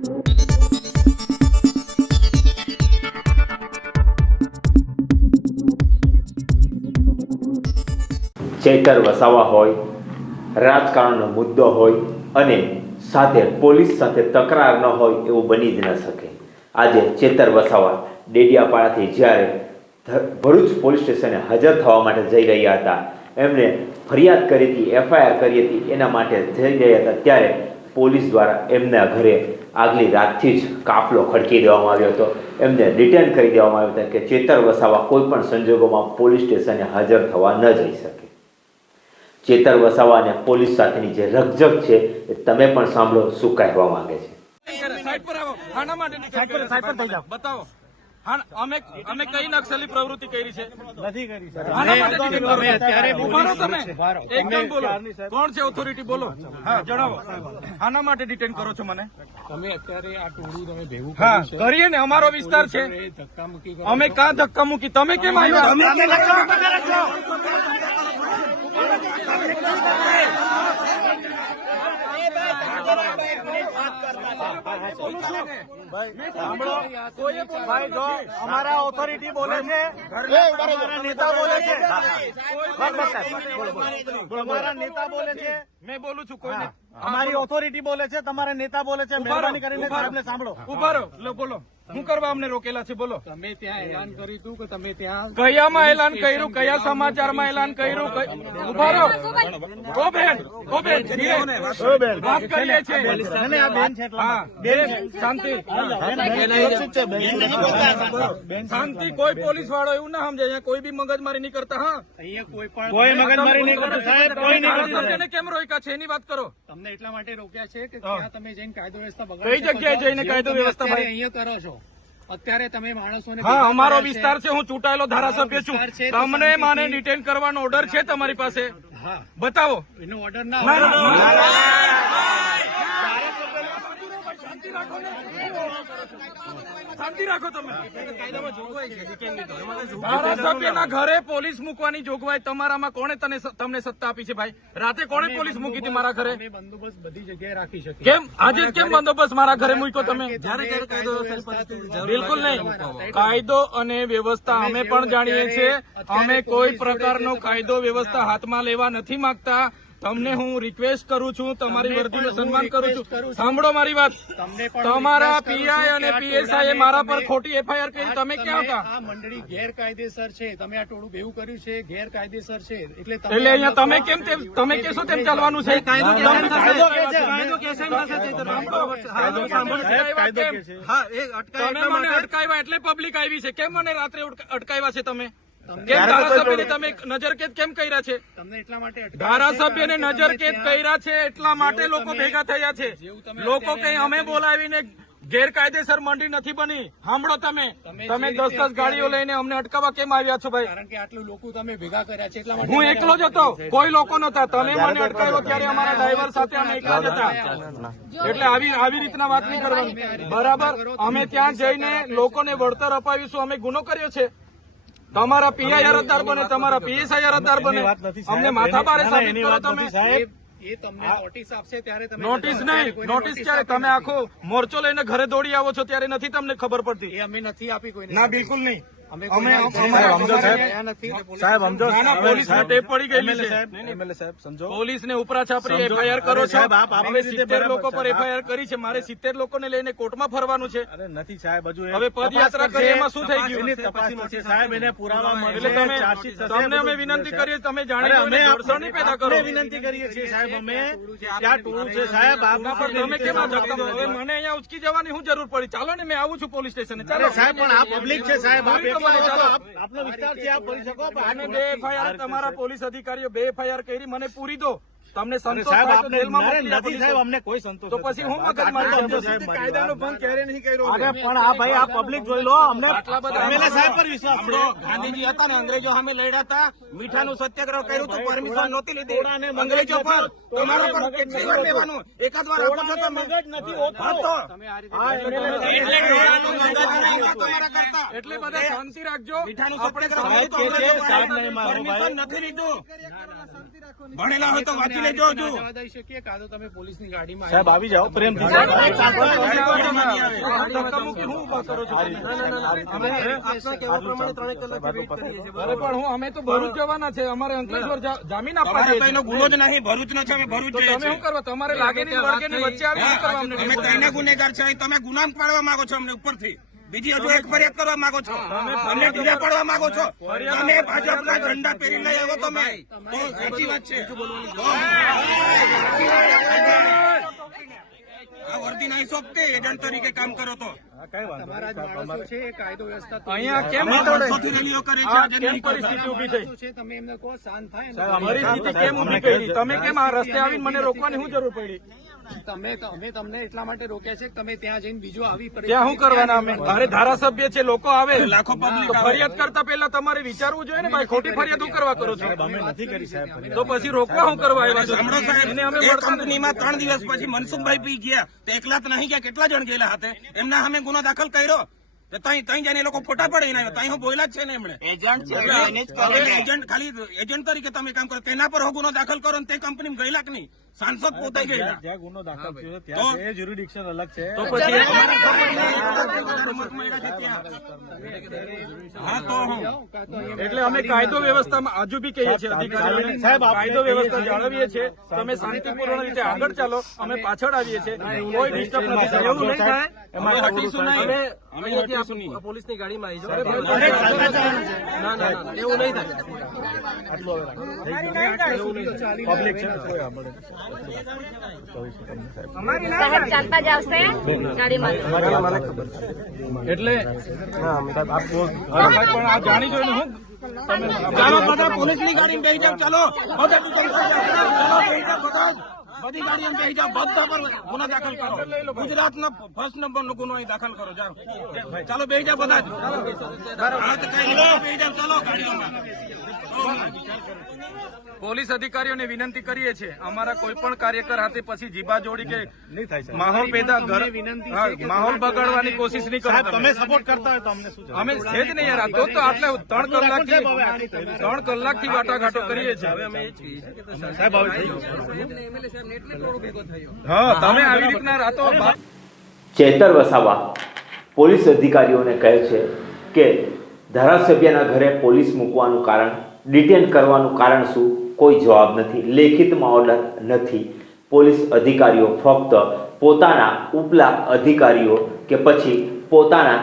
ચેતર વસાવા હોય, રાજકારણનો મુદ્દો હોય અને સાથે પોલીસ સાથે તકરાર ન હોય એવું બની જ ન શકે. આજે ચેતર વસાવા ડેડિયાપાડાથી જ્યારે ભરૂચ પોલીસ સ્ટેશને હાજર થવા માટે જઈ રહ્યા હતા એમણે ફરિયાદ કરી હતી, એફઆઈઆર કરી હતી, એના માટે જઈ રહ્યા હતા, ત્યારે પોલીસ દ્વારા એમના ઘરે આગલી રાતથી જ કાફલો ખડકી દેવામાં આવ્યો હતો. એમને ડિટેન કરી દેવામાં આવ્યો હતો કે ચેતર વસાવા કોઈ પણ સંજોગોમાં પોલીસ સ્ટેશને હાજર થવા ન જઈ શકે. ચેતર વસાવા અને પોલીસ સાથેની જે રકઝક છે એ તમે પણ સાંભળો શું કહેવા માંગે છે. સાઈડ પર આવો. આના માટે સાઈડ પર સાઈડ પર થઈ જાઓ. બતાવો. અમે અમે કઈ નક્સલી પ્રવૃત્તિ કરી છે? નથી કરી અત્યારે ઊભા તમે. એકદમ બોલો. કોણ છે ઓથોરિટી બોલો. હા જણાવો. આના માટે ડિટેન કરો છો મને. તમે અત્યારે આ ટોળું તમે ભેગું હા કરીએ ને અમારો વિસ્તાર છે. અમે કાં ધક્કા મૂકી? તમે કેમ આવ્યા? ભાઈ જો અમારા ઓથોરિટી બોલે છે અમારા નેતા બોલે છે. અમારા નેતા બોલે છે. મેં બોલું છું કોઈને. અમારી ઓથોરિટી બોલે છે તમારા નેતા બોલે છે. મહેરબાની કરીને સાંભળો. ઊભા રહો. બોલો. શું કરવા અમને રોકેલા છે? બોલો. તમે ત્યાં એલાન કર્યું હતું કે તમે ત્યાં કયામાં એલાન કર્યું? કયા સમાચારમાં એલાન કર્યું? ઊભા રહો. ઓ બેન ઓ બેન વાત કરીએ છીએ. અને આ બેન છે એટલા હા બેન શાંતિ. શાંતિ કોઈ પોલીસ વાળો એવું ના સમજે. અહીંયા કોઈ બી મગજમારી નહીં કરતા હા? કોઈ મગજમારી નહીં કરતા સાહેબ કોઈ નહીં કેમ રોક્યા છે? એની વાત કરો. તમને એટલા માટે રોક્યા છે કે ત્યાં તમે જઈને કાયદો વ્યવસ્થા બગાડો કઈ જગ્યાએ જઈને કાયદો વ્યવસ્થા અહીંયા કરો છો. અત્યારે તમે માણસોને હા અમારો વિસ્તાર છે હું ચૂંટાયેલો ધારાસભ્ય છું તમને માને ડિટેન કરવાનો ઓર્ડર છે તમારી પાસે હા બતાવો એનો ઓર્ડર ના ના, હોય. ના, શાંતિ રાખો તમે. ધારાસભ્યના ઘરે પોલીસ મૂકવાની જોગવાઈ. તમારામાં કોણે તને તમને સત્તા આપી છે ભાઈ? રાતે કોણે પોલીસ મૂકી હતી મારા ઘરે? બંદોબસ્ત બધી જગ્યાએ રાખી શકીએ. કેમ? આજે કેમ બંદોબસ્ત મારા ઘરે મૂક્યો તમે? બિલકુલ નહીં. કાયદો અને વ્યવસ્થા અમે પણ જાણીએ છીએ. અમે કોઈ પ્રકારનો કાયદો વ્યવસ્થા હાથમાં લેવા નથી માંગતા. તમને હું રિક્વેસ્ટ કરું છું તમારી વર્દીનું સન્માન કરું છું. સાંભળો મારી વાત. તમારા પીઆઈ અને પીએસઆઈ મારા પર તમે- ખોટી એફઆઈઆર કરી તમે ક્યાં હતા? આ મંડળી ગેરકાયદેસર છે. તમે આ ટોળું ભેગું કર્યું છે ગેરકાયદેસર છે. એટલે એટલે અહીંયા તમે કેમ તમે કેશો તેમ ચાલવાનું છે? તમે મને અટકાવ્યા એટલે પબ્લિક આવી છે. કેમ મને રાત્રે અટકાયવા અટકાવ્યા છે તમે? તમે નજરકેદ કેમ કર્યા છે? તમને એટલા માટે અટકાવ્યા છે? ધારાસભ્યને નજરકેદ કર્યા છે એટલા માટે લોકો ભેગા થયા છે. લોકો કઈ અમે બોલાવીને ગેરકાયદેસર મંડી નથી બની. સાંભળો તમે. તમે તમે દસ દસ ગાડીઓ લઈને અમને અટકાવવા કેમ આવ્યા છો ભાઈ? કારણ કે આટલું લોકો તમે ભેગા કર્યા છે હું એકલો જ હતો. કોઈ લોકો નતા તમે મને અટકાવ્યો ત્યારે અમારા ડ્રાઈવર સાથે અમે એકલા જ હતા. એટલે આવી આવી રીતના વાત નહીં કરવાની. બરાબર. અમે ત્યાં જઈને લોકોને વળતર અપાવીશું. અમે ગુનો કર્યો છે. તમારા પીઆઈ અરજદાર બને તમારા પીએસઆઈ અરજદાર બને. અમને માથા ભારે સાબિત કરો તમે. એ- એ તમને નોટિસ આપશે ત્યારે તમે નોટિસ જતા રહો. નહીં નોટિસ ક્યારે તમે આખો મોરચો લઈને ઘરે દોડી આવો છો ત્યારે નથી તમને ખબર પડતી. એ અમે નથી આપી કોઈ ના બિલકુલ નહીં. સમજો સાહેબ. અમારા- નથી એટલે પોલીસ- સાહેબ સમજો ના, ના, પોલીસને ટેપ પડી ગયેલી છે. સાહેબ સમજો. પોલીસને ઉપરા છાપરી એફઆઈઆર કરો છો. સાહેબ, આપ આપણી હવે રીતે સિત્તેર લોકો પર એફઆઈઆર કરી છે. મારે સિત્તેર લોકોને લઈને કોર્ટમાં ફરવાનું છે. અરે નથી સાહેબ હજુ હવે પદયાત્રા કરી એમાં શું થઈ ગયું? તપાસ સાહેબ એને પુરાવા મળશે તમે ચાર્જશીટ તમને અમે વિનંતી કરીએ તમે જાણી અમે દોડશો નહીં પેદા કરો વિનંતી કરીએ છીએ સાહેબ અમે ત્યાં ટોળું છે સાહેબ? આપ ના, તમે કેમ આ હવે મને અહીંયા ઉચકી જવાની શું જરૂર પડી. ચાલો ને મેં આવું છું પોલીસ સ્ટેશને. ચાલો. સાહેબ પણ આ પબ્લિક છે સાહેબ ચાલો. આપનો વિસ્તાર છે આપ શકો બે એફઆઈઆર તમારા પોલીસ અધિકારીઓ બે એફઆઈઆર કરી મને પૂરી દો તમને સંતોષ નથી સાહેબ અમને કોઈ સંતોષ તો પછી હું મગજ કાયદાનો ભંગ ક્યારે નહીં કર્યો? અરે પણ આ ભાઈ આ પબ્લિક જોઈ લો અમને સાહેબ પર વિશ્વાસ છે. ગાંધીજી હતા ને અંગ્રેજો સામે લડ્યા હતા. મીઠાનું સત્યાગ્રહ કર્યું તો પરમિશન નહોતી લીધી. અંગ્રેજો પર નથી. પર કેટલી વાર લેવાનું એકાદ વાર આપો છો મગજ નથી હોતું. તમે આ રીતે તમારા એટલે બધા શાંતિ રાખજો. મીઠાનું સત્યાગ્રહ કર્યું તો સાહેબ નહીં મારો ભાઈ. પરમિશન નથી લીધું. ભણેલા હોય તો વાંચી લેજો હજુ. સાહેબ આવી જાઓ? અરે પણ હું અમે તો ભરૂચ જવાના છે. અમારે અંકલેશ્વર જામીન આપવા એનો ગુનો જ નહીં ભરૂચ નો છે અમે ભરૂચ જઈએ તમે શું કરવા તમારે લાગે નહીં વચ્ચે આવી કરવા અમે કઈના ગુનેગાર છે તમે ગુનામ પાડવા માંગો છો અમને ઉપરથી. બીજી હજુ એક ફરિયાદ કરવા માંગો છો. અમને ઢીલા પાડવા માંગો છો. તમે ભાજપના ઝંડા પહેરી લઈ આવો તમે. તો સાચી વાત છે. આ વર્દી નહીં સોંપતી એજન્ટ તરીકે કામ કરો તો. તમે કેમ આ રસ્તે આવીને મને રોકવાની શું જરૂર પડી? તમે અમે તમને એટલા માટે રોક્યા છે તમે ત્યાં જઈને બીજું આવી ત્યાં શું કરવાના અમે? અરે ધારાસભ્ય છે લોકો આવે. લાખો પબ્લિક ફરિયાદ કરતા પહેલા તમારે વિચારવું જોઈએ ને? ભાઈ ખોટી ફરિયાદ શું કરવા કરો છો? અમે નથી કરી સાહેબ તો પછી રોકવા શું કરવા આવ્યા છો? સાંભળો સાહેબ અમે. કંપનીમાં ત્રણ દિવસ પછી મનસુખભાઈ પી ગયા. તો એકલા નહીં ગયા. કેટલા જણ ગયેલા હાથે? એમના અમે ગુનો દાખલ કર્યો. તઈ તઈ જઈને એ લોકો ફોટા પડે ના તઈ હું બોલ્યા જ છે ને એમણે? એજન્ટ એજન્ટ ખાલી એજન્ટ તરીકે તમે કામ કરો. તેના પર હું ગુનો દાખલ કરો ને તે કંપની ગયેલા કે નહીં? સાંસદ પોતે ગયેલા જ્યાં ગુનો દાખલ થયો ત્યાં જ્યુરિડિક્શન અલગ છે તો પછી હા તો હું એટલે અમે કાયદો વ્યવસ્થામાં હજુ બી કહીએ છીએ અધિકારીઓને સાહેબ, કાયદો વ્યવસ્થા જાળવીએ છીએ તમે શાંતિપૂર્ણ રીતે આગળ ચાલો અમે પાછળ આવીએ છીએ કોઈ ડિસ્ટર્બ નથી એવું નહીં થાય અમે હટીશું નહીં અમે અમે હટીશું નહીં પોલીસની ગાડીમાં આવી ના ના ના એવું નહીં થાય પબ્લિક છે સાહેબ ચાલતા જ આવશે ગાડીમાં એટલે પણ આ જાણી જોઈને હું ચાલો બધા પોલીસની ગાડીમાં બેસી જાઓ ચાલો. બધા જાઓ. ચાલો બેસી જાઓ બધા. પર ગુનો દાખલ કરો. ગુજરાતના ફર્સ્ટ નંબર નો ગુનો દાખલ કરો જાઓ. ચાલો બેસી જાઓ બધા. જ કઈ નહીં, જાઓ ચાલો ગાડીઓમાં. પોલીસ અધિકારીઓને વિનંતી કરીએ છીએ અમારા કોઈ પણ કાર્યકર હાથે પછી જીભા જોડી કે નહીં થાય સાહેબ. માહોલ પેદા ઘર માહોલ બગાડવાની કોશિશ નહીં કરો તમે. તમે સપોર્ટ કરતા હોય તો અમને શું અમે છે જ નહીં યાર તો આટલે ત્રણ કલાકથી ત્રણ કલાકથી વાટાઘાટો કરીએ છીએ. હવે અમે એ જ કહીએ છીએ કે સાહેબ હવે થઈ ગયું. હા તમે આવી રીતના રાતો ચેતર વસાવા પોલીસ અધિકારીઓને કહે છે કે ધારાસભ્યના ઘરે પોલીસ મૂકવાનું કારણ ડિટેન કરવાનું કારણ શું? કોઈ જવાબ નથી. લેખિતમાં ઓર્ડર નથી. પોલીસ અધિકારીઓ ફક્ત પોતાના ઉપલા અધિકારીઓ કે પછી પોતાના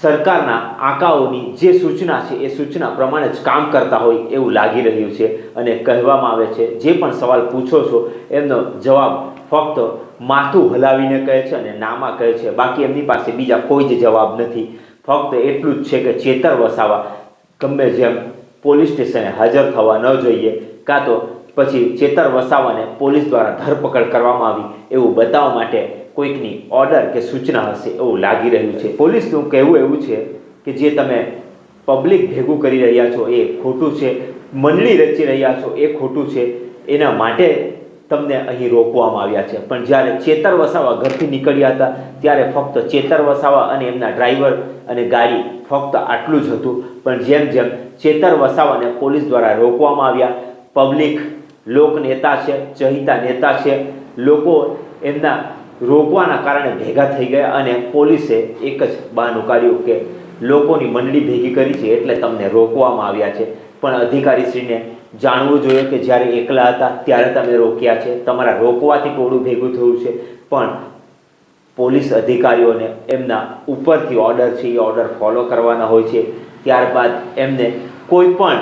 સરકારના આંકાઓની જે સૂચના છે, એ સૂચના પ્રમાણે જ કામ કરતા હોય એવું લાગી રહ્યું છે અને કહેવામાં આવે છે, જે પણ સવાલ પૂછો છો, એમનો જવાબ ફક્ત માથું હલાવીને કહે છે અને નામાં કહે છે. બાકી એમની પાસે બીજા કોઈ જ જવાબ નથી. ફક્ત એટલું જ છે કે ચેતર વસાવા. ગમે જેમ પોલીસ સ્ટેશને હાજર થવા ન જોઈએ, કાં તો પછી ચેતર વસાવાને પોલીસ દ્વારા ધરપકડ કરવામાં આવી, એવું બતાવવા માટે કોઈકની ઓર્ડર કે સૂચના હશે એવું લાગી રહ્યું છે. પોલીસનું કહેવું એવું છે કે જે તમે પબ્લિક ભેગું કરી રહ્યા છો એ ખોટું છે, મંડળી રચી રહ્યા છો એ ખોટું છે, એના માટે તમને અહીં રોકવામાં આવ્યા છે. પણ જ્યારે ચેતર વસાવા ઘરથી નીકળ્યા હતા, ત્યારે ફક્ત ચેતર વસાવા અને એમના ડ્રાઈવર અને ગાડી ફક્ત આટલું જ હતું. પણ જેમ જેમ ચેતર વસાવાને પોલીસ દ્વારા રોકવામાં આવ્યા, પબ્લિક, લોક નેતા છે, ચહિતા નેતા છે, લોકો એમના રોકવાના કારણે ભેગા થઈ ગયા અને પોલીસે એક જ બહાનું કાઢ્યું કે લોકોની મંડળી ભેગી કરી છે એટલે તમને રોકવામાં આવ્યા છે. પણ અધિકારીશ્રીને જાણવું જોઈએ કે જ્યારે એકલા હતા, ત્યારે તમે રોક્યા છે. તમારા રોકવાથી ટોળું ભેગું થયું છે. પણ પોલીસ અધિકારીઓને એમના ઉપરથી ઓર્ડર છે, એ ઓર્ડર ફોલો કરવાના હોય છે. ત્યારબાદ એમને કોઈ પણ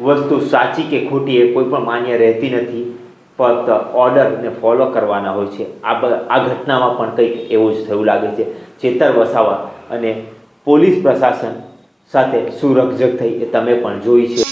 વસ્તુ સાચી કે ખોટી એ કોઈ પણ માન્ય રહેતી નથી. ફક્ત ઓર્ડરને ફોલો કરવાના હોય છે. આ આ ઘટનામાં પણ કંઈક એવું જ થયું લાગે છે. ચેતર વસાવા અને પોલીસ પ્રશાસન સાથે સુરક્ષક થઈ એ તમે પણ જોઈ છે.